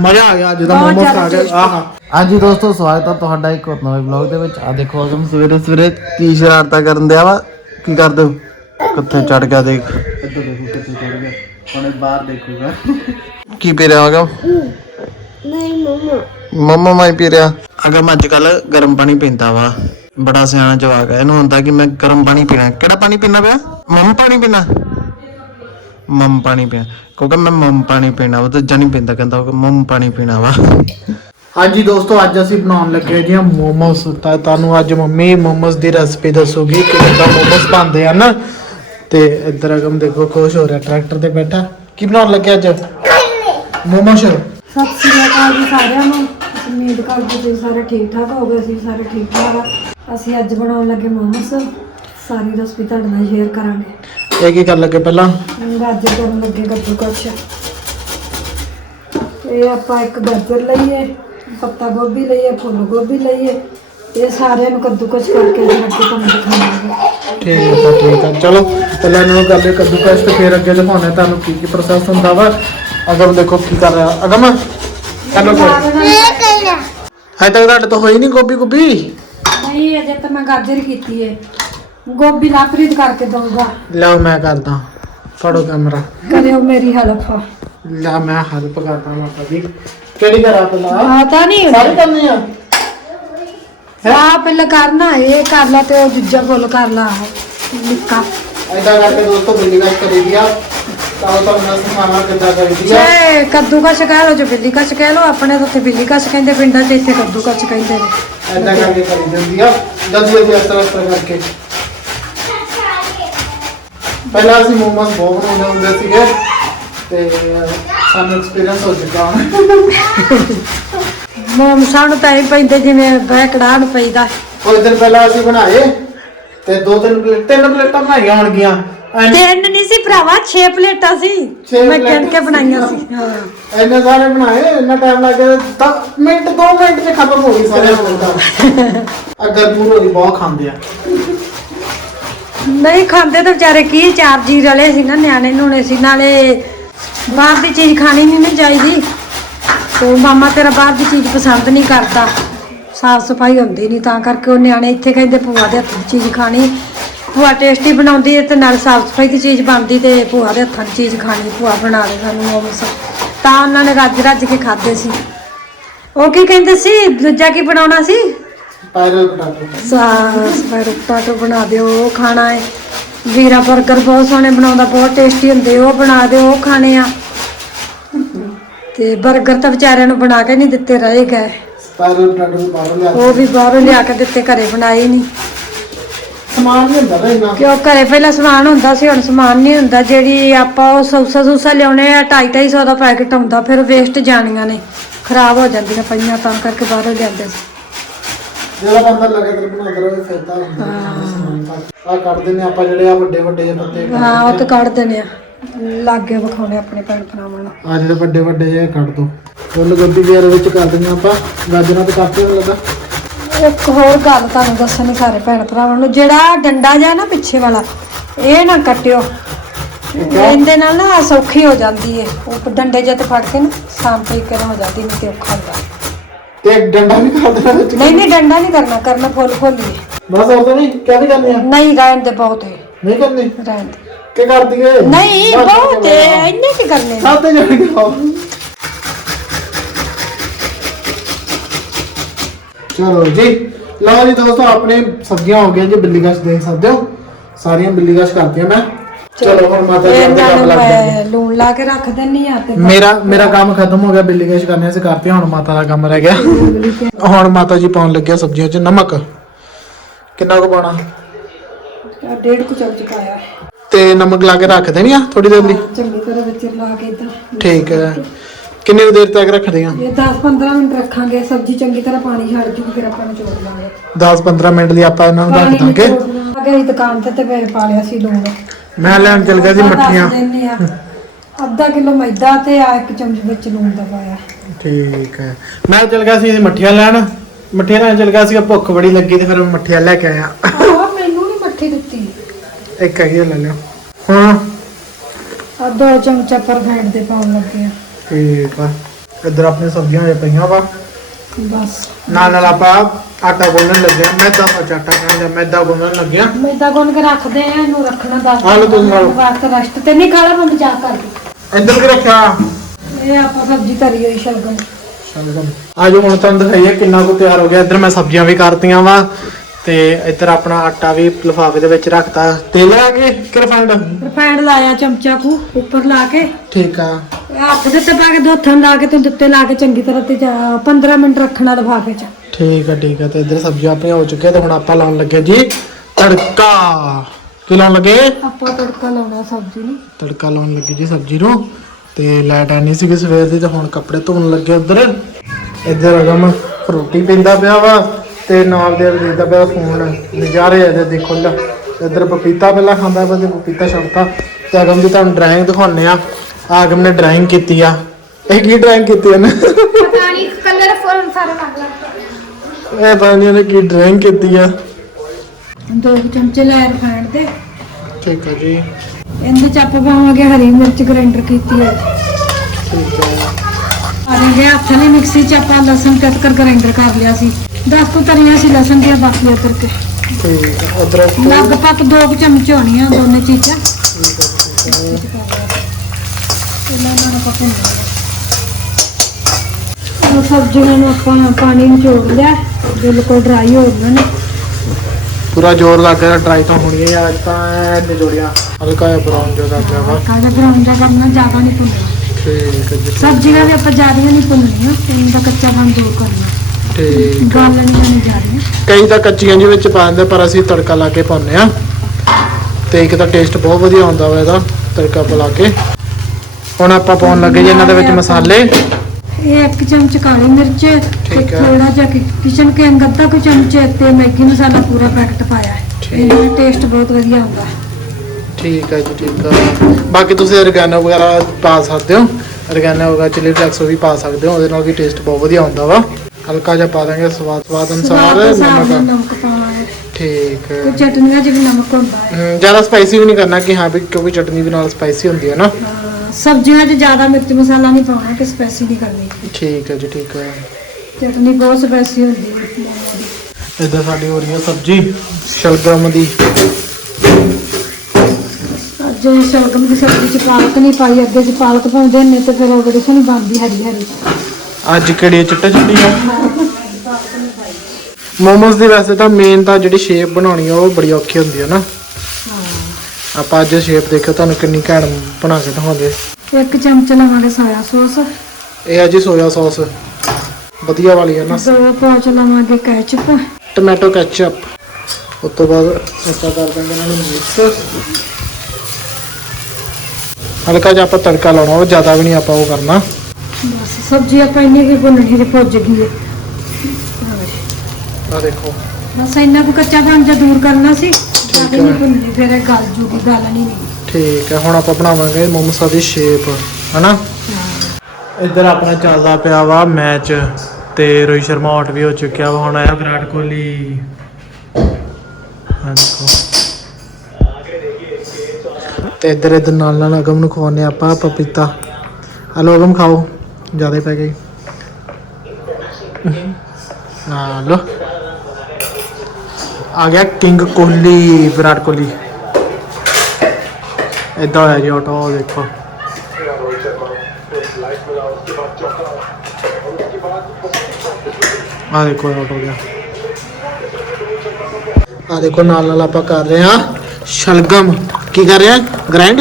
ਮਜ਼ਾ ਆ ਗਿਆ ਅੱਜ ਦਾ ਬਹੁਤ ਮੋਮੋ ਜ਼ਿਆਦਾ ਖਾ ਕੇ tasty। ਆਹਾ। ਹਾਂਜੀ ਦੋਸਤੋ ਸਵਾਗਤ ਹੈ ਤੁਹਾਡਾ ਇੱਕ ਹੋਰ ਨਵੇਂ ਵਲੌਗ ਦੇ ਵਿੱਚ। ਆ ਦੇਖੋ ਅਗਮ ਸਵੇਰੇ ਸਵੇਰੇ ਕੀ ਸ਼ਰਾਰਤਾਂ ਕਰਨ ਦਿਆ ਵਾ? ਕੀ ਕਰਦੇ ਹੋ? ਕਿੱਥੇ ਚੜ ਗਿਆ ਦੇਖ। ਇੱਧਰ ਦੇਖੋ ਕਿੱਥੇ ਚੜ ਗਿਆ। ਹੁਣ ਬਾਹਰ ਦੇਖੂਗਾ। ਕੀ ਪੀ ਰਿਹਾ ਅਗਮ ਨਹੀਂ ਮਮਾ। ਮੰਮਾ ਮੈਂ ਪੀ ਰਿਹਾ। ਅਗਮ ਅੱਜ ਕੱਲ ਗਰਮ ਪਾਣੀ ਪੀਂਦਾ ਵਾ। ਬੜਾ ਸਿਆਣਾ ਜਵਾਕ ਹੈ ਇਹਨੂੰ ਹੁੰਦਾ ਕਿ ਮੈਂ ਗਰਮ ਪਾਣੀ ਪੀਣਾ। ਕਿਹੜਾ ਪਾਣੀ ਪੀਣਾ ਪਿਆ? ਮੰਮ ਪਾਣੀ ਪੀਣਾ ਮੰਮ ਪਾਣੀ ਪੀਣਾ। ਕਿਉਂਕਿ ਮੈਂ ਮੰਮ ਪਾਣੀ ਪੀਣਾ ਵਾ ਤੇ ਨਹੀਂ ਪੀਂਦਾ ਕਹਿੰਦਾ ਕਿ ਮੰਮ ਪਾਣੀ ਪੀਣਾ ਵਾ। ਹਾਂਜੀ ਦੋਸਤੋ ਅੱਜ ਅਸੀਂ ਬਣਾਉਣ ਲੱਗੇ ਜੀ ਮੋਮੋਸ। ਤਾਂ ਤੁਹਾਨੂੰ ਅੱਜ ਮੰਮੀ ਮੋਮੋਸ ਦੀ ਰੈਸਪੀ ਦੱਸੂਗੀ ਕਿ ਕਿੱਦਾਂ ਮੋਮੋਸ ਬਣਦੇ ਹਨ। ਤੇ ਇੱਧਰ ਅਗਮ ਦੇਖੋ ਖੁਸ਼ ਹੋ ਰਿਹਾ ਟਰੈਕਟਰ ਤੇ ਬੈਠਾ। ਕੀ ਬਣਾਉਣ ਲੱਗੇ ਅੱਜ? ਮੋਮੋਸ। ਸਤਿ ਸ੍ਰੀ ਅਕਾਲ ਜੀ ਸਾਰਿਆਂ ਨੂੰ। ਉਮੀਦ ਕਰਦੇ ਤੁਸੀਂ ਸਾਰੇ ਠੀਕ ਠਾਕ ਹੋਗੇ ਅਸੀਂ ਸਾਰੇ ਠੀਕ ਠਾਕ ਆ। ਅਸੀਂ ਅੱਜ ਬਣਾਉਣ ਲੱਗੇ ਮੋਮੋਸ। ਸਾਰੀ ਰੈਸਪੀ ਤੁਹਾਡੇ ਨਾਲ ਸ਼ੇਅਰ ਕਰਾਂਗੇ। ਇਹ ਕੀ ਕਰਨ ਲੱਗੇ ਪਹਿਲਾਂ? ਗਾਜਰ ਕਰਨ ਲੱਗੇ ਕੱਦੂ ਕਸ਼ ਇਹ ਆਪਾਂ ਇੱਕ ਗਾਜਰ ਲਈਏ ਪੱਤਾ ਗੋਭੀ ਲਈਏ ਫੁੱਲ ਗੋਭੀ ਲਈਏ। ਇਹ ਸਾਰਿਆਂ ਨੂੰ ਕੱਦੂ ਕਸ਼ ਕਰਕੇ ਰੱਖ ਕੇ ਤੁਹਾਨੂੰ ਦਿਖਾਵਾਂਗੇ ਠੀਕ ਹੈ ਠੀਕ ਹੈ ਚਲੋ ਪਹਿਲਾਂ ਇਹਨਾਂ ਨੂੰ ਕਰ ਲਿਓ ਕੱਦੂਕਸ਼ ਤੇ ਫਿਰ ਅੱਗੇ ਦਿਖਾਉਣੇ ਤੁਹਾਨੂੰ ਕੀ ਕੀ ਪ੍ਰੋਸੈਸ ਹੁੰਦਾ ਵਾ। ਅਗਮ ਦੇਖੋ ਕੀ ਕਰ ਰਿਹਾ। ਅਗਮ ਹੈਲੋ ਹੈ ਤੱਕ ਤੁਹਾਡੇ ਤੋਂ ਹੋਈ ਨਹੀਂ ਗੋਭੀ ਗੋਭੀ ਨਹੀਂ ਅਜੇ ਤਾਂ ਮੈਂ ਗਾਜਰ ਹੀ ਕੀਤੀ ਹੈ ਗੋਭੀ ਲਾਪਰੀਤ ਕਰਕੇ ਦਊਗਾ। ਲਓ ਮੈਂ ਕਰਦਾ। ਫੜੋ ਕੈਮਰਾ। ਕਰਿਓ ਮੇਰੀ ਹੈਲਪ ਲੈ ਮੈਂ ਹੈਲਪ ਕਰਦਾ ਮਾਤਾ ਜੀ। ਕਿਹੜੀ ਕਰਾਂ ਪਹਿਲਾਂ ਆ ਤਾਂ ਨਹੀਂ ਸਾਰੀ ਕਰਨੀ ਆ? ਆ ਪਹਿਲਾਂ ਕਰਨਾ ਇਹ ਕਰ ਲਾ ਤੇ ਉਹ ਦੂਜਾ ਫੁੱਲ ਕਰ ਲਾ। ਆਹ ਨਿੱਕਾ। ਐਦਾਂ ਕਰਕੇ ਦੋਸਤੋ ਬਿੱਲੀ ਕਸ਼ ਕਰੀ ਦਿਆ ਤਾਂ ਉਹ ਤੁਹਾਨੂੰ ਸਿਖਾਣਾ ਕਿੱਦਾਂ ਕਰੀ ਦਿਆ ਜੇ ਕੱਦੂ ਕਸ਼ ਕਹਿ ਲੋ ਜੇ ਬਿੱਲੀ ਕਸ਼ ਕਹਿ ਲੋ ਆਪਣੇ ਤਾਂ ਉੱਥੇ ਬਿੱਲੀ ਕਸ਼ ਕਹਿੰਦੇ ਪਿੰਡਾਂ 'ਚ ਇੱਥੇ ਕੱਦੂ ਕਸ਼ ਕਹਿੰਦੇ ਨੇ। ਐਦਾਂ ਕਰਕੇ ਕਰੀ ਜਾਂਦੀ ਆ। ਇਸ ਤਰ੍ਹਾਂ ਇਸ ਤਰ੍ਹਾਂ ਕਰਕੇ। ਪਹਿਲਾਂ ਅਸੀਂ ਮੋਮੋਸ ਬਹੁਤ ਬਣਾਉਂਦੇ ਹੁੰਦੇ ਸੀਗੇ ਤੇ ਸਾਨੂੰ ਐਕਸਪੀਰੀਅੰਸ ਹੋ ਚੁੱਕਾ ਮੋਮ ਸਾਨੂੰ ਤਾਂ ਹੀ ਪੈਂਦੇ ਜਿਵੇਂ ਬੈਕੜਾ ਨੂੰ ਪੈਂਦਾ ਕੁਝ ਦਿਨ ਪਹਿਲਾਂ ਅਸੀਂ ਬਣਾਏ ਤੇ ਦੋ ਤਿੰਨ ਪਲੇਟ ਤਿੰਨ ਪਲੇਟਾਂ ਬਣਾਈਆਂ ਹੋਣਗੀਆਂ। ਐਨ- ਤਿੰਨ ਨਹੀਂ ਸੀ ਭਰਾਵਾ 6 ਪਲੇਟਾਂ ਸੀ। ਛੇ ਮੈਂ ਗਿਣ ਕੇ ਪਲੇਟਾਂ ਬਣਾਈਆਂ ਸੀ ਹਾਂ। ਇੰਨੇ ਸਾਰੇ ਬਣਾਏ ਇੰਨਾ ਟਾਈਮ ਲੱਗ ਗਿਆ ਤਾਂ ਮਿੰਟ 2 ਮਿੰਟ 'ਚ ਖਤਮ ਹੋ ਗਈ ਸਾਰੇ ਪਲੇਟਾਂ। ਅਗਰ ਪੂਰ ਹੋਈ ਬਹੁਤ ਖਾਂਦੇ ਆ। ਨਹੀਂ, ਖਾਂਦੇ ਤਾਂ ਵਿਚਾਰੇ ਕੀ ਚਾਰ ਜੀ ਰਲੇ ਸੀ ਨਾ, ਨਿਆਣੇ ਨੂਣੇ ਸੀ। ਨਾਲੇ ਬਾਹਰ ਦੀ ਚੀਜ਼ ਖਾਣੀ ਨਹੀਂ ਨਾ ਚਾਹੀਦੀ। ਤੇ ਮਾਮਾ ਤੇਰਾ ਬਾਹਰ ਦੀ ਚੀਜ਼ ਪਸੰਦ ਨਹੀਂ ਕਰਦਾ। ਸਾਫ਼ ਸਫ਼ਾਈ ਹੁੰਦੀ ਨਹੀਂ ਤਾਂ ਕਰਕੇ ਉਹ ਨਿਆਣੇ ਇੱਥੇ ਕਹਿੰਦੇ ਭੂਆ ਦੇ ਹੱਥ ਦੀ ਚੀਜ਼ ਖਾਣੀ। ਭੂਆ ਟੇਸਟੀ ਬਣਾਉਂਦੀ ਹੈ ਤੇ ਨਾਲ ਸਾਫ਼ ਸਫ਼ਾਈ ਦੀ ਚੀਜ਼ ਬਣਦੀ ਤੇ ਭੂਆ ਦੇ ਹੱਥਾਂ ਦੀ ਚੀਜ਼ ਖਾਣੀ, ਭੂਆ ਬਣਾ ਦੇ ਸਾਨੂੰ ਮੋਮਸ ਤਾਂ ਉਹਨਾਂ ਨੇ ਰੱਜ ਰੱਜ ਕੇ ਖਾਦੇ ਸੀ। ਉਹ ਕੀ ਕਹਿੰਦੇ ਸੀ? ਦੂਜਾ ਕੀ ਬਣਾਉਣਾ ਸੀ? ਪਾਇਰਲ ਪਟਾਟੋ ਸਾਸ ਬਰਤਾ ਤੋਂ ਬਣਾ ਦਿਓ ਉਹ ਖਾਣਾ ਹੈ। ਵੀਰਾ 버ਗਰ ਬਹੁਤ ਸੋਹਣੇ ਬਣਾਉਂਦਾ ਬਹੁਤ ਟੇਸਟੀ ਹੁੰਦੇ ਉਹ ਬਣਾ ਦਿਓ ਉਹ ਖਾਣੇ ਆ। ਤੇ 버ਗਰ ਤਾਂ ਵਿਚਾਰਿਆਂ ਨੂੰ ਬਣਾ ਕੇ ਨਹੀਂ ਦਿੱਤੇ ਰਹੇ ਗਏ। ਪਟਾਟੋ ਬਾਹਰ ਲਿਆ ਉਹ ਵੀ ਬਾਹਰੋਂ ਲਿਆ ਕੇ ਦਿੱਤੇ ਘਰੇ ਬਣਾਏ ਨਹੀਂ। ਸਮਾਨ ਨਹੀਂ ਹੁੰਦਾ ਨਾ ਕਿਉਂ ਘਰੇ ਪਹਿਲਾਂ ਸਮਾਨ ਹੁੰਦਾ ਸੀ ਹੁਣ ਸਮਾਨ ਨਹੀਂ ਹੁੰਦਾ। ਜਿਹੜੀ ਆਪਾਂ ਉਹ ਸੌਸਾ ਸੂਸਾ ਲਿਆਉਣੇ ਆ 2.5 ਸੌ ਦਾ ਪੈਕਟ ਆਉਂਦਾ ਫਿਰ ਵੇਸਟ ਜਾਣੀਆਂ ਨੇ। ਖਰਾਬ ਹੋ ਜਾਂਦੀਆਂ ਪਈਆਂ ਤਾਂ ਕਰਕੇ ਬਾਹਰੋਂ ਲਿਆਂਦੇ ਸੀ। ਜਿਹੜਾ ਬੰਦਾ ਲਗਾਤਾਰ ਬਣਾਉਂਦਾ ਰਹੇ ਫਿਰ ਤਾਂ ਹੁੰਦਾ ਆ ਕੱਢਦੇ ਨੇ ਆਪਾਂ ਜਿਹੜੇ ਆ ਵੱਡੇ ਵੱਡੇ ਜਿਹੇ ਪੱਤੇ ਹਾਂ ਉਹ ਤਾਂ ਕੱਢ ਦਿੰਦੇ ਆ। ਲਾਗੇ ਵਿਖਾਉਣੇ ਆਪਣੇ ਭੈਣ ਭਰਾਵਾਂ ਨੂੰ। ਆ ਜਿਹੜੇ ਵੱਡੇ ਵੱਡੇ ਜਿਹੇ ਕੱਢ ਦੋ। ਫੁੱਲ ਗੋਭੀ ਵੀ ਇਹਦੇ ਵਿੱਚ ਕਰ ਦਿੰਦੇ ਆਪਾਂ। ਗਾਜਰਾਂ ਤੇ ਕਾਫੀ ਲੱਗਾ। ਇੱਕ ਹੋਰ ਗੱਲ ਤੁਹਾਨੂੰ ਦੱਸਣੀ ਸਾਰੇ ਭੈਣ ਭਰਾਵਾਂ ਨੂੰ ਜਿਹੜਾ ਡੰਡਾ ਜਿਹਾ ਨਾ ਪਿੱਛੇ ਵਾਲਾ ਇਹ ਨਾ ਕੱਟਿਓ। ਇਹਦੇ ਨਾਲ ਨਾ ਸੌਖੀ ਹੋ ਜਾਂਦੀ ਏ। ਉਹ ਡੰਡੇ ਜਿਹੇ ਤੇ ਫੜ ਕੇ ਨਾ ਸਾਮ ਤਰੀਕੇ ਨਾਲ ਹੋ ਜਾਂਦੀ ਨਹੀਂ ਤੇ ਔਖਾ ਹੁੰਦਾ। ਤੇ ਇੱਕ ਡੰਡਾ ਵੀ ਕਰ ਦੇਣਾ ਵਿੱਚ ਨਹੀਂ ਨਹੀਂ ਡੰਡਾ ਨਹੀਂ ਕਰਨਾ ਕਰਨਾ ਫੁੱਲ ਫੁੱਲੀ ਬਸ ਹੋਰ ਤਾਂ ਨਹੀਂ ਕਿਆ ਵੀ ਕਰਨੀ ਆ ਨਹੀਂ ਰਹਿਣ ਦੇ ਬਹੁਤ ਹੈ ਨਹੀਂ ਕਰਨੀ ਰਹਿਣ ਦੇ ਕੀ ਕਰ ਦਈਏ ਨਹੀਂ ਬਹੁਤ ਹੈ ਇੰਨੇ ਕੀ ਕਰਨੇ ਨੇ? ਸਾਤੇ ਜਾਣੇ ਖਾਓ ਚਲੋ ਜੀ ਲਓ ਜੀ ਦੋਸਤੋ ਆਪਣੇ ਸਬਜ਼ੀਆਂ ਹੋ ਗਈਆਂ ਜੀ ਬਿੱਲੀ ਗਸ਼ ਦੇਖ ਸਕਦੇ ਹੋ ਸਾਰੀਆਂ ਬਿੱਲੀ ਗਸ਼ ਕਰਤੀਆਂ ਮੈਂ ਚਲੋ ਹੁਣ ਮਾਤਾ ਜੀ ਆਪਣਾ ਇਹਨਾਂ ਕੰਮ ਨੂੰ ਲੱਗ ਜਾਂਦੇ। ਮੈਂ ਲੂਣ ਲਾ ਕੇ ਰੱਖ ਦਿੰਨੀ ਆ ਤੇ ਮੇਰਾ ਮੇਰਾ ਕੰਮ ਖਤਮ ਹੋ ਗਿਆ ਬਿੱਲੀ ਗਸ਼ ਕਰਨੇ ਸੇ ਕਰਤੀਆਂ ਹੁਣ ਮਾਤਾ ਦਾ ਕੰਮ ਰਹਿ ਗਿਆ। ਹੁਣ ਮਾਤਾ ਜੀ ਪਾਉਣ ਲੱਗਿਆ ਸਬਜ਼ੀਆਂ 'ਚ ਨਮਕ। ਕਿੰਨਾ ਕੁ ਪਾਉਣਾ? ਆਹ ਡੇਢ ਕੁ ਚਮਚ ਪਾਇਆ। ਤੇ ਨਮਕ ਲਾ ਕੇ ਰੱਖ ਦੇਣੀ ਆ ਥੋੜੀ ਦੇਰ ਲਈ? ਚੰਗੀ ਤਰ੍ਹਾਂ ਵਿੱਚ ਲਾ ਕੇ ਇਦਾਂ ਠੀਕ ਹੈ। ਕਿੰਨੀ ਕੁ ਦੇਰ ਤੱਕ ਰੱਖਦੇ ਆ? ਇਹ 10-15 ਮਿੰਟ ਰੱਖਾਂਗੇ ਸਬਜ਼ੀ ਚੰਗੀ ਤਰ੍ਹਾਂ ਪਾਣੀ ਛੱਡ ਜੂਗੀ ਫਿਰ ਆਪਾਂ ਨੂੰ ਚੋੜ ਲਾਂਗੇ 10-15 ਮਿੰਟ ਲਈ ਆਪਾਂ ਇਹਨਾਂ ਨੂੰ ਰੱਖ ਦਾਂਗੇ। ਅਗੇ ਅਸੀਂ ਦੁਕਾਨ ਤੇ ਤੇ ਫਿਰ ਪਾ ਲਿਆ ਸੀ ਲੂਣ ਮੈਂ ਲੈਣ ਚਲ ਗਿਆ ਸੀ ਆਪਾਂ ਦੱਸ ਮੱਠੀਆਂ। ਦਿੰਦੇ ਆ। ਅੱਧਾ ਕਿਲੋ ਮੈਦਾ ਤੇ ਆ ਇੱਕ ਚਮਚ ਵਿੱਚ ਲੂਣ ਦਾ ਪਾਇਆ। ਠੀਕ ਹੈ। ਮੈਂ ਚਲ ਗਿਆ ਸੀ ਮੱਠੀਆਂ ਲੈਣ। ਮੱਠੀਆਂ ਲੈਣ ਚਲ ਗਿਆ ਸੀ ਭੁੱਖ ਬੜੀ ਲੱਗੀ ਤੇ ਫਿਰ ਮੈਂ ਮੱਠੀਆਂ ਲੈ ਕੇ ਆਇਆ। ਆਹ ਮੈਨੂੰ ਨਹੀਂ ਮੱਠੀ ਦਿੱਤੀ। ਇੱਕ ਹੈਗੀ ਆ, ਲੈ ਲਿਓ। ਹਾਂ। ਆ ਦੋ ਚਮਚਾ ਪਰ ਫੈਂਟ ਦੇ ਪਾਉਣ ਲੱਗੇ ਆ। ਠੀਕ ਆ। ਇੱਧਰ ਆਪਣੀ ਸਬਜ਼ੀਆਂ ਹਜੇ ਪਈਆਂ ਵਾ। ਬਸ। ਨਾਲ ਨਾਲ ਆਪਾਂ ਆਟਾ ਗੁੰਨਣ ਲੱਗੇ ਆ ਮੈਦਾ ਸੱਚ ਆਟਾ ਕਹਿੰਦੇ ਮੈਦਾ ਗੁੰਨਣ ਲੱਗੇ ਆ ਮੈਦਾ ਗੁੰਨ ਕੇ ਰੱਖਦੇ ਆ ਇਹਨੂੰ ਰੱਖਣਾ ਦੱਸ ਆ ਲਓ ਤੁਸੀਂ ਖਾ ਲਓ। ਰੈਸਟ ਤੇ। ਨਹੀਂ ਖਾਲਾ ਮੈਂ ਜਾ ਕਰ। ਇੱਧਰ ਕੀ ਰੱਖਿਆ। ਇਹ ਆਪਾਂ ਸਬਜ਼ੀ ਧਰੀ ਹੋਈ ਸ਼ਲਗਮ। ਅੱਜ ਹੁਣ ਤੁਹਾਨੂੰ ਦਿਖਾਈਏ ਕਿੰਨਾ ਕੁ ਤਿਆਰ ਹੋ ਗਿਆ। ਇੱਧਰ ਮੈਂ ਸਬਜ਼ੀਆਂ ਵੀ ਕਰਤੀਆਂ ਵਾ। ਤੇ ਇੱਧਰ ਆਪਣਾ ਆਟਾ ਵੀ ਲਿਫਾਫੇ ਦੇ ਵਿੱਚ ਰੱਖਤਾ। ਤੇਲ ਆ ਕੇ ਕਿਰਫੰਡ ਰਿਫਾਈਂਡ ਲਾਇਆ ਚਮਚਾ ਕੁ ਉੱਪਰ ਲਾ ਕੇ। ਠੀਕ ਆ। ਹੱਥ ਦੇ ਉੱਤੇ ਪਾ ਕੇ ਦੋ ਥਣ ਲਾ ਕੇ ਤੇ ਦਿੱਤੇ ਲਾ ਕੇ ਚੰਗੀ ਤਰ੍ਹਾਂ ਤੇ ਜਾ- 15 ਮਿੰਟ ਰੱਖਣਾ ਲਿਫਾਫੇ 'ਚ। ਠੀਕ ਆ ਠੀਕ ਆ। ਤੇ ਇੱਧਰ ਸਬਜ਼ੀਆਂ ਆਪਣੀਆਂ ਹੋ ਚੁੱਕੀਆਂ ਤੇ ਹੁਣ ਆਪਾਂ ਲਾਉਣ ਲੱਗੇ ਜੀ ਤੜਕਾ। ਕੀ ਲਾਉਣ ਲੱਗੇ? ਆਪਾਂ ਤੜਕਾ ਲਾਉਣਾ ਸਬਜ਼ੀ ਨੂੰ। ਤੜਕਾ ਲਾਉਣ ਲੱਗੇ ਜੀ ਸਬਜ਼ੀ ਨੂੰ। ਤੇ ਲਾਈਟ ਆਣੀ ਸੀ ਸਵੇਰ ਦੀ ਤੇ ਹੁਣ ਕੱਪੜੇ ਧੋਣ ਲੱਗੇ ਉੱਧਰ। ਇੱਧਰ ਅਗਮ ਰੋਟੀ ਪੀਂਦਾ ਪਿਆ ਵਾ। ਤੇ ਨਾਲ ਦੇ ਦੇਖਦਾ ਪਿਆ ਫੋਨ ਨਜ਼ਾਰੇ ਇਹਦੇ ਦੇਖੋ ਲੈ। ਇੱਧਰ ਪਪੀਤਾ ਪਹਿਲਾਂ ਖਾਂਦਾ ਵਾ ਤੇ ਪਪੀਤਾ ਛੱਡਤਾ। ਤੇ ਅਗਮ ਦੀ ਤੁਹਾਨੂੰ ਡਰਾਇੰਗ ਦਿਖਾਉਣੇ ਆ ਆਹ ਅਗਮ ਨੇ ਡਰਾਇੰਗ ਕੀਤੀ ਆ। ਇਹ ਕੀ ਡਰਾਇੰਗ ਕੀਤੀ ਇਹਨੇ? ਪਤਾ ਨਹੀਂ ਕਲਰਫੁਲ ਸਾਰਾ ਲੱਗ ਇਹ ਤਾਂ ਇਹਨੇ ਕੀ ਡਰਾਇੰਗ ਕੀਤੀ ਆ। ਦੋ ਚਮਚੇ ਲੈ ਰਿਫਾਈਂਡ ਦੇ ਠੀਕ ਆ ਜੀ। ਇਹਦੇ ਚ ਆਪਾਂ ਪਾਵਾਂਗੇ ਹਰੀ ਮਿਰਚ ਗ੍ਰਾਈਂਡਰ ਕੀਤੀ ਹੈ ਠੀਕ ਆ। ਆ ਗਿਆ ਹੱਥ ਨੇ ਮਿਕਸੀ ਚ ਆਪਾਂ ਲਸਣ ਕੱਟ ਕਰ ਗ੍ਰਾਈਂਡਰ ਕਰ ਲਿਆ ਸੀ। 10 ਕੁ ਤਰੀਆਂ ਸੀ ਲਸਣ ਦੀਆਂ ਬਾਕੀ ਉਤਰ ਕੇ ਅਦਰਕ ਲਗਭਗ ਦੋ ਕੁ ਚਮਚ ਹੋਣੀਆਂ ਦੋਨੇ ਚੀਜ਼ਾਂ। ਇਹਨਾਂ ਆਪਾਂ ਭੁੰਨਣਾ ਉਹ ਸਬਜ਼ੀਆਂ ਨੂੰ ਆਪਾਂ ਪਾਣੀ ਨਿਚੋੜ ਲਿਆ ਬਿਲਕੁਲ ਡਰਾਈ ਹੋ ਗਈਆਂ ਨੇ। ਪੂਰਾ ਜ਼ੋਰ ਲੱਗ ਰਿਹਾ ਟਰਾਈ ਤਾਂ ਹੋਣੀ ਹੈ ਅੱਜ ਤਾਂ ਐ ਨਿਜੋੜਿਆ ਹਲਕਾ ਜਿਹਾ ਬਰਾਊਨ ਜਿਹਾ ਕਰ ਗਿਆ ਵਾ ਕਾਲਾ ਬਰਾਉਨ ਦਾ ਕਰਨਾ ਜ਼ਿਆਦਾ ਨਹੀਂ ਭੁੰਨਣਾ। ਠੀਕ ਹੈ ਜੀ। ਸਬਜ਼ੀਆਂ ਵੀ ਆਪਾਂ ਜ਼ਿਆਦਾ ਨਹੀਂ ਭੁੰਨਣੀਆਂ ਇਹਨਾਂ ਦਾ ਕੱਚਾ ਬਣ ਦੂਰ ਕਰਨਾ ਠੀਕ ਗਾਲਣੀਆਂ ਨਹੀਂ ਜਾ ਰਹੀਆਂ ਕਈ ਤਾਂ ਕੱਚੀਆਂ ਜਿਹੇ ਵਿੱਚ ਪਾ ਦਿੰਦੇ ਪਰ ਅਸੀਂ ਤੜਕਾ ਲਾ ਕੇ ਪਾਉਂਦੇ ਆ ਤੇ ਇੱਕ ਤਾਂ ਟੇਸਟ ਬਹੁਤ ਵਧੀਆ ਆਉਂਦਾ ਵਾ ਇਹਦਾ ਤੜਕਾ ਪਾ ਕੇ। ਹੁਣ ਆਪਾਂ ਪਾਉਣ ਲੱਗੇ ਜੀ ਇਹਨਾਂ ਦੇ ਵਿੱਚ ਮਸਾਲੇ। ਇਹ ਇੱਕ ਚਮਚ ਕਾਲੀ ਮਿਰਚ ਤੇ ਠੀਕ ਹੈ। ਥੋੜਾ ਜਿਹਾ ਕਿ- ਕਿਚਨ ਕੇ ਅੰਦਰ ਤੱਕ ਚਮਚ ਤੇ ਮੈਗੀ ਮਸਾਲਾ ਪੂਰਾ ਪੈਕਟ ਪਾਇਆ ਹੈ। ਠੀਕ। ਇਹਦਾ ਟੇਸਟ ਬਹੁਤ ਵਧੀਆ ਆਉਂਦਾ ਹੈ। ਠੀਕ ਹੈ ਜੀ ਠੀਕ ਆ ਬਾਕੀ ਤੁਸੀਂ ਅਰਗੈਨੋ ਵਗੈਰਾ ਪਾ ਸਕਦੇ ਹੋ। ਅਰਗੈਨੋ ਵਗੈਰਾ ਚਿਲੀ ਫਲੈਕਸ ਉਹ ਵੀ ਪਾ ਸਕਦੇ ਹੋ ਉਹਦੇ ਨਾਲ ਵੀ ਟੇਸਟ ਬਹੁਤ ਵਧੀਆ ਆਉਂਦਾ ਵਾ। ਹਲਕਾ ਜਿਹਾ ਪਾ ਦਾਂਗੇ ਸਵਾਦ ਸਵਾਦ ਅਨੁਸਾਰ ਨਮਕ ਨਮਕ ਪਾਵਾਂਗੇ ਠੀਕ। ਤੇ ਹੈ ਚਟਨੀਆਂ ਵੀ ਨਮਕ ਹੁੰਦਾ ਹੈ। ਜ਼ਿਆਦਾ ਸਪਾਈਸੀ ਵੀ ਨਹੀਂ ਕਰਨਾ ਕਿ ਹਾਂ ਵੀ ਕਿਉਂਕਿ ਚਟਨੀ ਵੀ ਨਾਲ ਸਪਾਈਸੀ ਹੁੰਦੀ ਹੈ ਨਾ। ਹਾਂ, ਸਬਜ਼ੀਆਂ 'ਚ ਜ਼ਿਆਦਾ ਮਿਰਚ ਮਸਾਲਾ ਨਹੀਂ ਪਾਉਣਾ ਕਿ ਸਪੈਸੀ ਨਹੀਂ ਕਰਨੀ। ਠੀਕ ਹੈ ਜੀ ਠੀਕ ਹੈ। ਚਟਨੀ ਬਹੁਤ ਸਪੈਸੀ ਹੁੰਦੀ ਹੈ। ਮੋਮੋ ਦੀ। ਇੱਧਰ ਸਾਡੀ ਹੋ ਰਹੀ ਹੈ ਸਬਜੀ। ਸ਼ਲਗਮ ਦੀ। ਅੱਜ ਇਹ ਸ਼ਲਗਮ ਦੀ ਸਬਜ਼ੀ 'ਚ ਪਾਲਕ ਨਹੀਂ ਪਾਈ ਅੱਗੇ 'ਚ ਪਾਲਕ ਪਾਉਂਦੇ ਨੇ ਤੇ ਫਿਰ ਉਹ ਬੜੀ ਸੋਹਣੀ ਬਣਦੀ ਹਰੀ ਹਰੀ ਅੱਜ ਕਿਹੜੀ ਚਿੱਟੇ ਚਿੱਟੀ ਆ ਮੋਮੋਸ ਦੀ ਵੈਸੇ ਤਾਂ ਮੇਨ ਤਾਂ ਜਿਹੜੀ ਸ਼ੇਪ ਬਣਾਉਣੀ ਆ ਉਹ ਬੜੀ ਔਖੀ ਹੁੰਦੀ ਹੈ ਨਾ। ਆਪਾਂ ਅੱਜ ਸ਼ੇਪ ਦੇਖੋ ਤੁਹਾਨੂੰ ਕਿੰਨੀ ਘੈਂਟ ਬਣਾ ਕੇ ਦਿਖਾਉਂਦੇ। ਇੱਕ ਚਮਚ ਲਵਾਂਗੇ ਸੋਇਆ ਸੌਸ ਇਹ ਹੈ ਜੀ ਸੋਇਆ ਸੌਸ ਵਧੀਆ ਵਾਲੀ ਹੈ ਨਾ। ਦੋ ਪਾਉਚ ਲਵਾਂਗੇ ਕੈਚਪ ਟੋਮੈਟੋ ਕੈਚਅਪ ਉਸ ਤੋਂ ਬਾਅਦ ਆਪਾਂ ਕਰ ਦਾਂਗੇ ਇਹਨਾਂ ਨੂੰ ਮਿਕਸ ਹਲਕਾ ਜਿਹਾ ਆਪਾਂ ਤੜਕਾ ਲਾਉਣਾ ਉਹ ਜ਼ਿਆਦਾ ਵੀ ਨਹੀਂ ਆਪਾਂ ਉਹ ਕਰਨਾ। ਬਸ ਸਬਜ਼ੀ ਆਪਾਂ ਇੰਨੀ ਕੀ ਭੁੰਨਣੀ ਤੇ ਭੁੱਜ ਗਈ ਹੈ ਆ ਦੇਖੋ। ਬਸ ਇੰਨਾ ਕੁ ਕੱਚਾ ਬਣ ਜਾ ਦੂਰ ਕਰਨਾ ਸੀ ਜ਼ਿਆਦਾ ਨਹੀਂ ਭੁੰਨਣੀ ਫਿਰ ਇਹ ਗਲ ਜੂਗੀ ਗਲ ਨਹੀਂ। ਠੀਕ ਹੈ ਹੁਣ ਆਪਾਂ ਬਣਾਵਾਂਗੇ ਮੋਮੋਸਾਂ ਦੀ ਸ਼ੇਪ ਹਨਾ? ਇੱਧਰ ਆਪਣਾ ਚੱਲਦਾ ਪਿਆ ਵਾ ਮੈਚ ਤੇ ਰੋਹਿਤ ਸ਼ਰਮਾ ਆਊਟ ਵੀ ਹੋ ਚੁੱਕਿਆ ਵਾ ਹੁਣ ਆਇਆ ਵਿਰਾਟ ਕੋਹਲੀ। ਹਾਂ ਦੇਖੋ। ਤੇ ਇੱਧਰ ਇੱਧਰ ਨਾਲ ਨਾਲ ਅਗਮ ਨੂੰ ਖਵਾਉਂਦੇ ਆਪਾਂ ਪਪੀਤਾ। ਹਲੋ ਅਗਮ ਖਾਓ। ਜ਼ਿਆਦਾ ਪੈ ਗਈ ਹਾਂ ਲੋ ਆ ਗਿਆ ਕਿੰਗ ਕੋਹਲੀ ਵਿਰਾਟ ਕੋਹਲੀ ਇਦਾਂ ਹੋਇਆ ਜੀ ਆਟੋ ਉਹ ਦੇਖੋ ਆ ਦੇਖੋ ਆਟੋ ਗਿਆ ਆ ਦੇਖੋ ਨਾਲ ਨਾਲ ਆਪਾਂ ਕਰ ਰਹੇ ਹਾਂ ਸ਼ਲਗਮ ਕੀ ਕਰ ਰਹੇ ਹਾਂ ਗ੍ਰਾਈਂਡ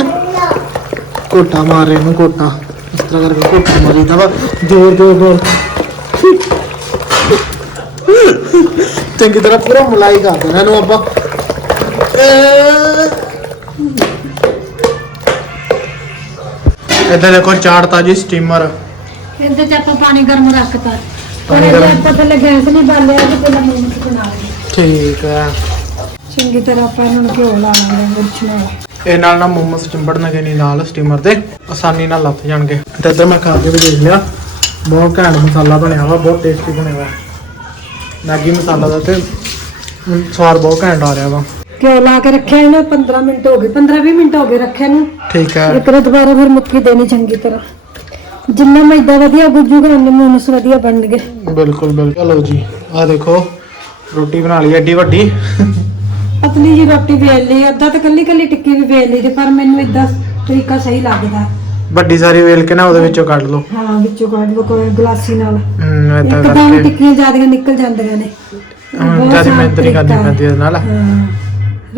ਕੋਟਾ ਮਾਰ ਰਹੇ ਨੂੰ ਕੋਟਾ ਇਸ ਤਰ੍ਹਾਂ ਕਰਕੇ ਕੋਟਾ ਮਾਰੀਦਾ ਵਾ ਜ਼ੋਰ ਜ਼ੋਰ ਜ਼ੋਰ। ਚੰਗੀ ਤਰ੍ਹਾਂ ਪੂਰਾ ਮਲਾਈ ਕਰ ਦੇਣਾ ਇਹਨੂੰ ਆਪਾਂ। ਇੱਧਰ ਦੇਖੋ ਚਾੜਤਾ ਜੀ ਸਟੀਮਰ ਇਹਦੇ 'ਚ ਆਪਾਂ ਪਾਣੀ ਗਰਮ ਰੱਖਤਾ ਪਾਣੀ ਪਾਣੀ ਗਰਮ। ਆਪਾਂ ਥੱਲੇ ਗੈਸ ਨਹੀਂ ਬਾਲਿਆ ਤੇ ਪਹਿਲਾਂ ਮੋਮੋਸ ਬਣਾ ਲਏ ਠੀਕ ਹੈ। ਚੰਗੀ ਤਰ੍ਹਾਂ ਆਪਾਂ ਇਹਨਾਂ ਨੂੰ ਘਿਓ ਲਾ ਲਾਂਗੇ ਮਿਰਚ ਨਾਲ। ਇਹ ਨਾਲ ਨਾ ਮੋਮੋਸ ਚਿੰਬੜਨਗੇ ਨਹੀਂ ਨਾਲ ਸਟੀਮਰ ਦੇ ਆਸਾਨੀ ਨਾਲ ਲੱਥ ਜਾਣਗੇ। ਤੇ ਇੱਧਰ ਮੈਂ ਖਾ ਕੇ ਵੀ ਦੇਖ ਲਿਆ ਬਹੁਤ ਘੈਂਟ ਮਸਾਲਾ ਬਣਿਆ ਵਾ ਬਹੁਤ ਟੇਸਟੀ ਬਣਿਆ ਵਾ। ਮੈਗੀ ਮਸਾਲਾ ਦਾ ਤੇ ਸਵਾਦ ਬਹੁਤ ਘੈਂਟ ਆ ਰਿਹਾ ਵਾ। ਘਿਓ ਲਾ ਕੇ ਰੱਖਿਆ ਇਹਨੂੰ 15 ਮਿੰਟ ਹੋ ਗਏ 15 20 ਮਿੰਟ ਹੋ ਗਏ ਰੱਖਿਆ ਨੂੰ। ਠੀਕ ਹੈ ਇੱਕ ਵਾਰ ਦੁਬਾਰਾ ਫਿਰ ਮੁੱਕੀ ਦੇਣੀ ਚੰਗੀ ਤਰ੍ਹਾਂ। ਜਿੰਨਾ ਮੈਦਾ ਵਧੀਆ ਗੁੱਜੂਗਾ ਉਨੇ ਮੋਮਸ ਵਧੀਆ ਬਣਨਗੇ। ਬਿਲਕੁਲ ਬਿਲਕੁਲ। ਚਲੋ ਜੀ ਆ ਦੇਖੋ ਰੋਟੀ ਬਣਾ ਲਈ ਐਡੀ ਵੱਡੀ। ਪਤਲੀ ਜੀ ਰੋਟੀ ਵੇਲ ਲਈ ਅੱਧਾ ਤੇ ਕੱਲੀ ਕੱਲੀ ਟਿੱਕੀ ਵੀ ਵੇਲ ਲਈ ਤੇ ਪਰ ਮੈਨੂੰ ਇਦਾਂ ਤਰੀਕਾ ਸਹੀ ਲੱਗਦਾ। ਵੱਡੀ ਸਾਰੀ ਵੇਲ ਕੇ ਨਾ ਉਹਦੇ ਵਿੱਚੋਂ ਕੱਢ ਲਓ। ਹਾਂ ਵਿੱਚੋਂ ਕੱਢ ਲਓ ਕੋਈ ਗਲਾਸੀ ਨਾਲ। ਹੂੰ ਏਦਾਂ ਇੱਕਦਮ ਕਰਕੇ। ਟਿੱਕੀਆਂ ਜਿਆਦੀਆਂ ਨਿਕਲ ਜਾਂਦੀਆਂ ਨੇ। ਬਹੁਤ ਜ਼ਿਆਦਾ ਆਸਾਨ ਮਿਹਨਤ ਨਹੀਂ ਕਰਨੀ ਤਰੀਕਾ ਹੈ। ਪੈਂਦੀ ਇਹਦੇ ਨਾਲ। ਹਾਂ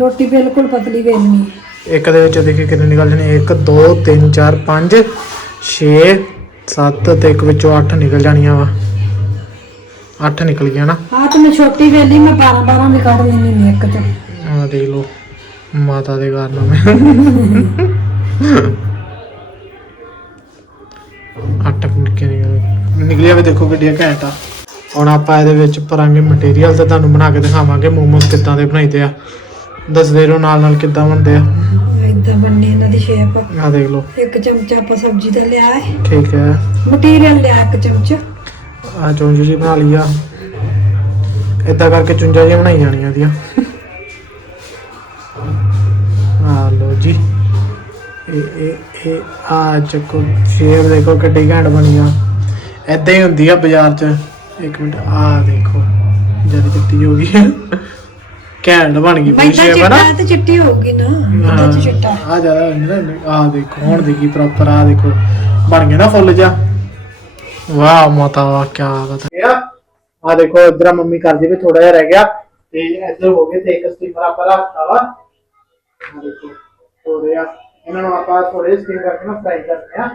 ਰੋਟੀ ਬਿਲਕੁਲ ਪਤਲੀ ਵੇਲਣੀ ਹੈ। ਇੱਕ ਦੇ ਵਿੱਚ ਦੇਖੀ ਕਿੰਨੇ ਨਿਕਲ ਜਾਣੇ 1 2 3 4 5 6 7 ਤੇ ਇੱਕ ਵਿੱਚੋਂ 8 ਨਿਕਲ ਜਾਣੀਆਂ ਵਾ। 8 ਨਿਕਲ ਗਿਆ ਨਾ। ਆਹ ਤੇ ਮੈਂ ਛੋਟੀ ਵੇਲੀ ਮੈਂ 12 12 ਵੀ ਕੱਢ ਲੈਣੀ ਨੇ ਇੱਕ ਚ ਆ ਦੇਖ ਲਓ। ਮਾਤਾ ਦੇ ਕਾਰਨ ਮੈਂ। ਅੱਟ ਨਿੱਕੇ ਨਿਕਲੇ ਨਿਕਲਿਆ ਵੀ ਦੇਖੋ ਕਿੱਡੀਆਂ ਘੈਂਟ ਆ। ਹੁਣ ਆਪਾਂ ਇਹਦੇ ਵਿੱਚ ਭਰਾਂਗੇ ਮਟੀਰੀਅਲ ਤੇ ਤੁਹਾਨੂੰ ਬਣਾ ਕੇ ਦਿਖਾਵਾਂਗੇ। ਮੋਮੋਸ ਕਿੱਦਾਂ ਦੇ ਬਣਾਈਦੇ ਆ। ਦੱਸਦੇ ਰਹੋ ਨਾਲ ਨਾਲ ਕਿੱਦਾਂ ਬਣਦੇ ਆ। ਇਦਾਂ ਬਣਨੀ ਇਹਨਾਂ ਦੀ ਸ਼ੇਪ ਆ ਦੇਖ ਲਓ। ਇੱਕ ਚਮਚਾ ਆਪਾਂ ਸਬਜ਼ੀ ਦਾ ਲਿਆ ਹੈ। ਠੀਕ ਹੈ। ਮਟੀਰੀਅਲ ਲਿਆ ਇੱਕ ਚਮਚ। ਆ ਚੁੰਝ ਜੀ ਬਣਾ ਲਈ ਆ। ਕਰਕੇ ਚੁੰਝਾਂ ਜਿਹੀਆਂ ਬਣਾਈ ਜਾਣੀਆਂ ਇਹਦੀਆਂ। ਇਹ ਇਹ ਇਹ ਆ ਚੱਕੋ ਸ਼ੇਪ ਦੇਖੋ ਕਿੱਡੀ ਘੈਂਟ ਬਣੀ ਆ। ਏਦਾਂ ਹੀ ਹੁੰਦੀ ਆ ਬਾਜ਼ਾਰ 'ਚ। ਇੱਕ ਮਿੰਟ ਆ ਦੇਖੋ ਜਦ ਚਿੱਟੀ ਹੋ ਗਈ। ਘੈਂਟ ਬਣ ਗਈ ਪੂਰੀ ਸ਼ੇਪ ਹੈ ਨਾ ਚਿੱਟਾ ਤੇ ਚਿੱਟੀ ਹੋਊਗੀ ਨਾ ਚ ਚਿੱਟਾ। ਆ ਜ਼ਿਆਦਾ ਆ ਦੇਖੋ ਹੁਣ ਦੇਖੀ ਪ੍ਰੋਪਰ ਆ ਦੇਖੋ। ਬਣ ਗਿਆ ਨਾ ਫੁੱਲ ਜਾ ਵਾਹ ਮਾਤਾ ਵਾਹ ਕੀ ਬਾਤ ਹੈ। ਆ ਦੇਖੋ ਇਧਰ ਮੰਮੀ ਕਰਦੀ ਵੀ ਥੋੜਾ ਜਿਹਾ ਰਹਿ ਗਿਆ। ਤੇ ਇੱਧਰ ਹੋ ਗਏ ਤੇ ਇੱਕ ਸਟੀਮਰ ਆਪਾਂ ਰੱਖਤਾ ਵਾ ਆ ਦੇਖੋ ਥੋੜੇ ਆ ਇਹਨਾਂ ਨੂੰ ਆਪਾਂ ਥੋੜੇ ਸਟੀਮ ਕਰਕੇ ਨਾ ਫਰਾਈ ਕਰਦੇ ਆ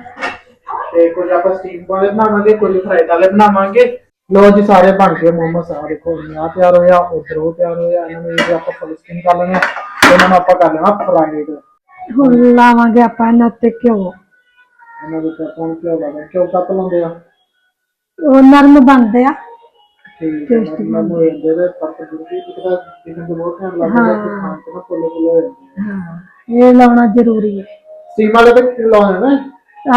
ਤੇ ਕੁਝ ਆਪਾਂ ਸਟੀਮ ਵਾਲੇ ਬਣਾਵਾਂਗੇ ਕੁਝ ਫਰਾਈ ਵਾਲੇ ਬਣਾਵਾਂਗੇ। ਲੋ ਜੀ ਸਾਰੇ ਬਣ ਗਏ ਮੋਮੋਸ ਆ ਦੇਖੋ ਆ ਤਿਆਰ ਹੋਇਆ ਉਧਰ ਉਹ ਤਿਆਰ ਹੋਇਆ ਇਹਨਾਂ ਨੂੰ ਇਹ ਆਪਾਂ ਫੁੱਲ ਸਟੀਮ ਕਰ ਲੈਣੇ ਤੇ ਇਹਨਾਂ ਨੂੰ ਆਪਾਂ ਕਰ ਲੈਣਾ ਫਰਾਈਡ ਹੁਣ ਲਾਵਾਂਗੇ ਆਪਾਂ ਇਹਨਾਂ ਤੇ ਘਿਓ। ਇਹਨਾਂ ਦੇ ਉੱਤੇ ਆਪਾਂ ਕਿਉਂ ਲਾਉਂਦੇ ਕਿਉਂ ਕੱਪ ਲਾਉਂਦੇ ਆ ਉਹ ਨਰਮ ਬਣਦੇ ਆ। ਠੀਕ ਹੈ ਮੈਂ ਉਹ ਇਹਦੇ ਦੇ ਕੱਪ ਜੁੜੀ ਇੱਕ ਤਾਂ ਜਿੰਨ ਦੇ ਬਹੁਤ ਟਾਈਮ ਲੱਗਦਾ ਤੇ ਖਾਣ ਤੇ ਨਾ ਫੁੱਲ ਫੁੱਲ ਹੋ ਜਾਂਦੇ ਹਾਂ। ਇਹ ਲਾਉਣਾ ਜ਼ਰੂਰੀ ਹੈ। ਸਟੀਮ ਵਾਲੇ ਤੇ ਕੀ ਲਾਉਣਾ ਨਾ?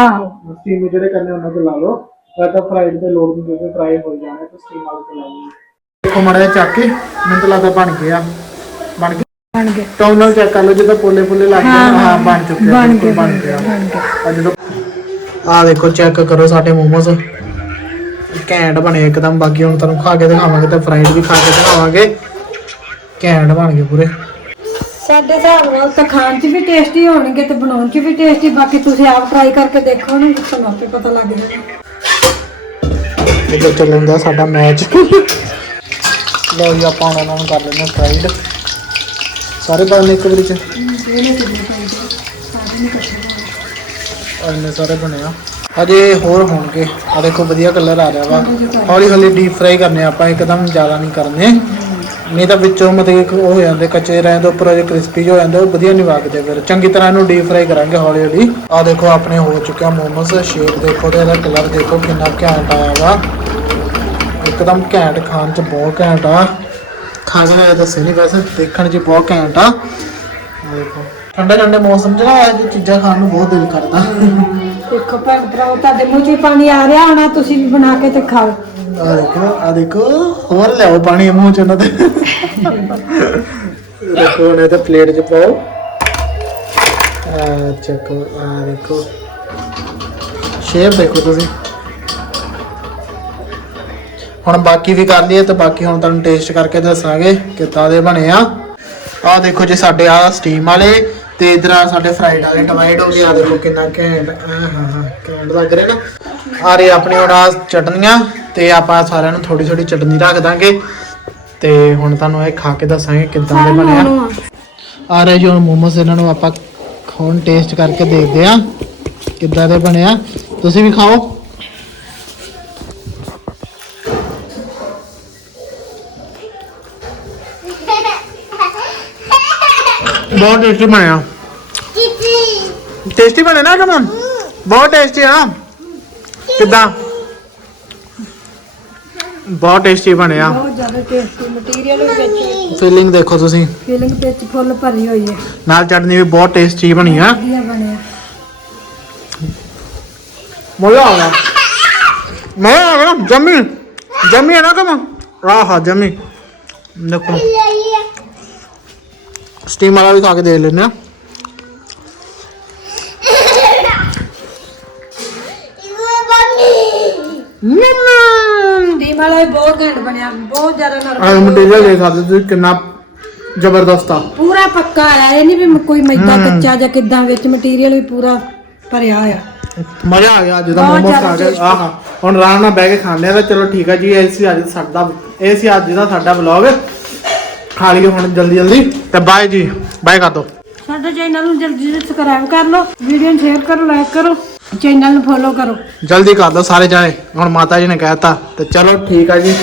ਆਹੋ। ਸਟੀਮ ਜਿਹੜੇ ਕਰਨੇ ਉਹਨਾਂ ਤੇ ਲਾ ਲਓ। ਜਾਂ ਤਾਂ ਫਰਾਈਡ ਤੇ ਲੋਡ ਨਹੀਂ ਕਿਉਂਕਿ ਫਰਾਈ ਹੋ ਜਾਣਾ ਤੇ ਸਟੀਮ ਵਾਲੇ ਤੇ ਲਾ ਲਓ ਦੇਖੋ ਮੜਾ ਜਿਹਾ ਚੱਕ ਕੇ ਮੈਨੂੰ ਤਾਂ ਲੱਗਦਾ ਬਣ ਗਿਆ। ਬਣ ਗਿਆ? ਬਣ ਗਏ ਟੌਨ ਨਾਲ ਚੈੱਕ ਕਰ ਲਓ ਜਦੋਂ ਪੋਲੇ ਪੋਲੇ ਲੱਗ ਗਏ। ਹਾਂ ਬਣ ਚੁੱਕਿਆ ਬਣ ਗਿਆ ਬਣ ਗਏ ਆ ਜਦੋਂ ਆ ਦੇਖੋ ਚੈੱਕ ਕਰੋ ਸਾਡੇ ਮੋਮੋਸ। ਘੈਂਟ ਬਣੇ ਇੱਕਦਮ। ਬਾਕੀ ਹੁਣ ਤੁਹਾਨੂੰ ਖਾ ਕੇ ਦਿਖਾਵਾਂਗੇ ਤੇ ਫਰਾਈਡ ਵੀ ਖਾ ਕੇ ਦਿਖਾਵਾਂਗੇ। ਘੈਂਟ ਬਣ ਗਏ ਪੂਰੇ। ਸਾਡੇ ਹਿਸਾਬ ਨਾਲ ਤਾਂ ਖਾਣ 'ਚ ਵੀ ਟੇਸਟੀ ਹੋਣਗੇ ਤੇ ਬਣਾਉਣ 'ਚ ਵੀ ਟੇਸਟੀ ਬਾਕੀ ਤੁਸੀਂ ਆਪ ਟਰਾਈ ਕਰਕੇ ਦੇਖੋ ਨਾ ਤੁਹਾਨੂੰ ਆਪੇ ਪਤਾ ਲੱਗ ਜਾਣਾ ਇਹ ਚੱਲਣ ਦਾ ਸਾਡਾ ਮੈਚ ਲਓ ਜੀ, ਆਪਾਂ ਹੁਣ ਇਹਨਾਂ ਨੂੰ ਕਰ ਲੈਂਦੇ ਫਰਾਈਡ ਸਾਰੇ ਬਣੇ ਇੱਕ ਵਾਰੀ ਚ? ਇੰਨੇ ਸਾਰੇ ਬਣੇ ਆ। ਅਜੇ ਹੋਰ ਹੋਣਗੇ। ਆ ਦੇਖੋ, ਵਧੀਆ ਕਲਰ ਆ ਰਿਹਾ ਵਾ। ਹੌਲੀ ਹੌਲੀ ਡੀਪ ਫਰਾਈ ਕਰਨੇ ਆ ਆਪਾਂ, ਇੱਕਦਮ ਜ਼ਿਆਦਾ ਨਹੀਂ ਕਰਨੇ। ਨਹੀਂ ਤਾਂ ਵਿੱਚੋਂ ਮਤਲਬ ਕਿ ਉਹ ਹੋ ਜਾਂਦੇ, ਕੱਚੇ ਰਹਿੰਦੇ ਉੱਪਰੋਂ ਜੇ ਕ੍ਰਿਸਪੀ ਹੋ ਜਾਂਦੇ, ਉਹ ਵਧੀਆ ਨਹੀਂ ਵਗਦੇ ਫਿਰ। ਚੰਗੀ ਤਰ੍ਹਾਂ ਇਹਨੂੰ ਡੀਪ ਫਰਾਈ ਕਰਾਂਗੇ ਹੌਲੀ ਹੌਲੀ। ਆ ਦੇਖੋ, ਆਪਣੇ ਹੋ ਚੁੱਕਿਆ ਮੋਮੋਸ ਸ਼ੇਪ ਦੇਖੋ ਤੇ ਇਹਦਾ ਕਲਰ ਦੇਖੋ ਕਿੰਨਾ ਘੈਂਟ ਆਇਆ ਵਾ। ਇੱਕਦਮ ਘੈਂਟ ਖਾਣ ਚ ਬਹੁਤ ਘੈਂਟ ਆ। ਖਾ ਕੇ ਦੱਸੇ ਨਹੀਂ ਵੈਸੇ, ਦੇਖਣ ਚ ਬਹੁਤ ਘੈਂਟ ਆ। ਦੇਖੋ, ਠੰਡੇ ਠੰਡੇ ਮੌਸਮ ਚ ਨਾ ਇਹ ਚੀਜ਼ਾਂ ਖਾਣ ਨੂੰ ਬਹੁਤ ਦਿਲ ਕਰਦਾ। ਦੇਖੋ ਭੈਣ ਭਰਾਓ, ਤੁਹਾਡੇ ਮੂੰਹ 'ਚ ਪਾਣੀ ਆ ਰਿਹਾ ਹੋਣਾ, ਤੁਸੀਂ ਵੀ ਬਣਾ ਕੇ ਤੇ ਖਾਓ। ਆ ਦੇਖੋ ਆ ਦੇਖੋ, ਹੋਰ ਲਿਆਓ ਪਾਣੀ ਮੂੰਹ ਚ ਉਹਨਾਂ ਦੇ। ਦੇਖੋ ਉਹਨੇ ਤਾਂ ਪਲੇਟ ਚ ਪਾਓ। ਆ ਚੱਕੋ, ਆ ਦੇਖੋ। ਸ਼ੇਪ ਦੇਖੋ ਤੁਸੀਂ। ਹੁਣ ਬਾਕੀ ਵੀ ਕਰ ਲਈਏ ਤੇ ਬਾਕੀ ਹੁਣ ਤੁਹਾਨੂੰ ਟੇਸਟ ਕਰਕੇ ਦੱਸਾਂਗੇ ਕਿੱਦਾਂ ਦੇ ਬਣੇ ਆ। ਆ ਦੇਖੋ ਜੀ ਸਾਡੇ ਆ ਸਟੀਮ ਵਾਲੇ ਤੇ ਇਧਰ ਆ ਸਾਡੇ ਫਰਾਈਡ ਵਾਲੇ ਡਿਵਾਈਡ ਹੋ ਗਏ। ਆ ਦੇਖੋ ਕਿੰਨਾ ਘੈਂਟ ਆਹ ਹਾਂ ਹਾਂ, ਘੈਂਟ ਲੱਗ ਰਹੇ ਨਾ। ਆ ਰਹੇ ਆਪਣੀ ਹੁਣ ਆ ਚਟਨੀਆਂ ਤੇ ਆਪਾਂ ਸਾਰਿਆਂ ਨੂੰ ਥੋੜੀ ਥੋੜੀ ਚਟਨੀ ਰੱਖ ਦਾਂਗੇ। ਤੇ ਹੁਣ ਤੁਹਾਨੂੰ ਇਹ ਖਾ ਕੇ ਦੱਸਾਂਗੇ ਕਿੱਦਾਂ ਦੇ ਬਣੇ ਆ ਰਹੇ ਜੋ ਮੋਮੋਸ ਇਹਨਾਂ ਨੂੰ ਆਪਾਂ ਹੁਣ ਟੇਸਟ ਕਰਕੇ ਦੇਖਦੇ ਆ ਕਿੱਦਾਂ ਦੇ ਬਣੇ ਆ ਤੁਸੀਂ ਵੀ ਖਾਓ। ਬਹੁਤ ਟੇਸਟੀ ਬਣਿਆ। ਟੇਸਟੀ ਬਣੇ ਨਾ ਕਮਨ ਬਹੁਤ ਟੇਸਟੀ ਆ ਕਿੱਦਾਂ? ਬਹੁਤ ਟੇਸਟੀ ਬਣਿਆ। ਬਹੁਤ ਜ਼ਿਆਦਾ ਟੇਸਟੀ ਮਟੀਰੀਅਲ ਵੀ ਵਿੱਚ ਫੀਲਿੰਗ ਦੇਖੋ ਤੁਸੀਂ। ਫੀਲਿੰਗ ਵਿੱਚ ਫੁੱਲ ਭਰੀ ਹੋਈ ਹੈ। ਨਾਲ ਚਟਨੀ ਵੀ ਬਹੁਤ ਟੇਸਟੀ ਬਣੀ ਆ। ਵਧੀਆ ਬਣਿਆ। ਮਜ਼ਾ ਆ ਗਿਆ। ਮੈਂ ਆ ਗਿਆ ਜੰਮੀ। ਜੰਮੀ ਹੈ ਨਾ ਕਮ? ਆਹਾ ਜੰਮੀ। ਦੇਖੋ। ਸਟੀਮ ਵਾਲਾ ਵੀ ਖਾ ਕੇ ਦੇਖ ਲੈਂਦੇ ਆ। ਨੰਨਾ ਟੀਮ ਵਾਲਾ ਵੀ ਬਹੁਤ ਘੈਂਟ ਬਣਿਆ ਬਹੁਤ ਜ਼ਿਆਦਾ ਆ ਨਰਮ ਮਟੀਰੀਅਲ ਦੇਖ ਸਕਦੇ ਤੁਸੀਂ ਕਿੰਨਾ ਜ਼ਬਰਦਸਤ ਆ। ਪੂਰਾ ਪੱਕਾ ਆ ਇਹ ਨਹੀਂ ਵੀ ਕੋਈ ਮੈਦਾ ਕੱਚਾ ਜਾਂ ਕਿਦਾਂ ਵਿੱਚ ਮਟੀਰੀਅਲ ਵੀ ਪੂਰਾ ਭਰਿਆ ਆ ਮਜ਼ਾ ਆ ਗਿਆ ਅੱਜ ਦਾ ਬਹੁਤ ਮੋਮੋਸ ਜ਼ਿਆਦਾ ਖਾ ਕੇ। ਆਹਾ ਹੁਣ ਆਰਾਮ ਨਾਲ ਬਹਿ ਕੇ ਖਾਣੇ ਆ ਤਾਂ ਚਲੋ ਠੀਕ ਆ ਜੀ ਇਹ ਸੀ ਅੱਜ ਸਾਡਾ ਇਹ ਸੀ ਅੱਜ ਦਾ ਸਾਡਾ ਵਲੌਗ ਖਾ ਲਈਏ ਹੁਣ ਜਲਦੀ ਜਲਦੀ ਤੇ ਬਾਏ ਜੀ ਬਾਏ ਕਰ ਦੋ। ਸਾਡੇ ਚੈਨਲ ਨੂੰ ਜਲਦੀ ਜਲਦੀ ਸਬਸਕ੍ਰਾਈਬ ਕਰ ਲਓ ਵੀਡੀਓ ਨੂੰ ਸ਼ੇਅਰ ਕਰੋ ਲਾਈਕ ਕਰੋ। ਚੈਨਲ ਨੂੰ ਫੋਲੋ ਕਰੋ। ਜਲਦੀ ਕਰ ਦੋ ਸਾਰੇ ਜਾਣੇ। ਹੁਣ ਮਾਤਾ ਜੀ ਨੇ ਕਹਿਤਾ ਤੇ ਚਲੋ ਠੀਕ ਆ ਜੀ।